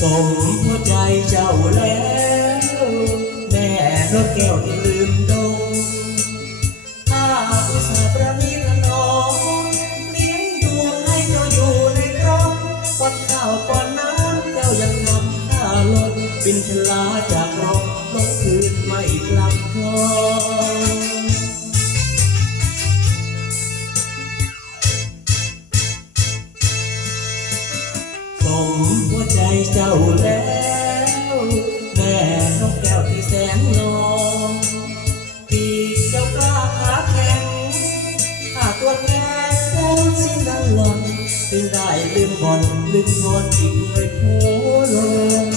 สมหัวใจเจ้าแล้วแม่นกแก้วที่ลืมดงถ้าอุตส่าห์ประนีละนองเลี้ยงดูให้เจ้าอยู่ในกรองป้อนข้าวป้อนน้ำเจ้ายังทำข้าลดบินชลาจากรองลงคืนไม่กลับคลอ ใจเจ้าแล้ว แม่นกแก้วที่แสนงามที่เจ้ากล้าขาแข็งข้าตัวแก่แล้วสิ้นดังหล่อนจึงได้ลืมบ่อนลืมงอนที่เคยโผลง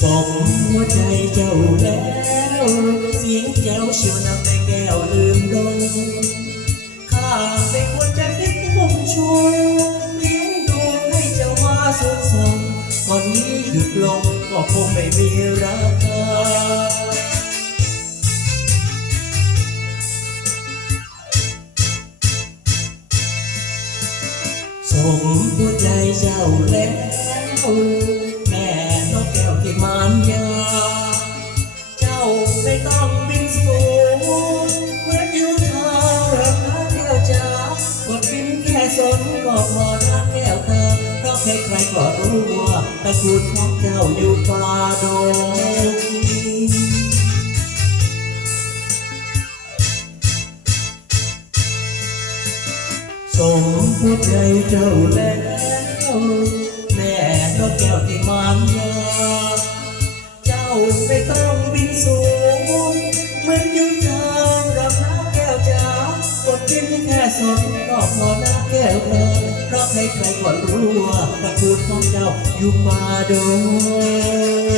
สมหัวใจเจ้าแล้ว เสียงแจ้วเชียวนำแม่แก้วลืมดง ข้าไม่ควรจะคิดมุ่งชวนเลี้ยงดูให้เจ้ามาสุขสมก่อนนี้หยุดลงก็คงไม่มีราคาสมหัวใจเจ้าแล้วแม่นกแก้วที่มานยา ใครใครๆก็รู้ว่าตระกูลของเจ้าอยู่ป่าดงสมหัวใจเจ้าแล้วแม่นกแก้วที่มานยาเจ้าไม่ต้องบินสูากดบินแค่สนก็พอน้ำแก้วเธอเพราะใครใครก็รู้ว่าตระกูลของเจ้าอยู่มาโดย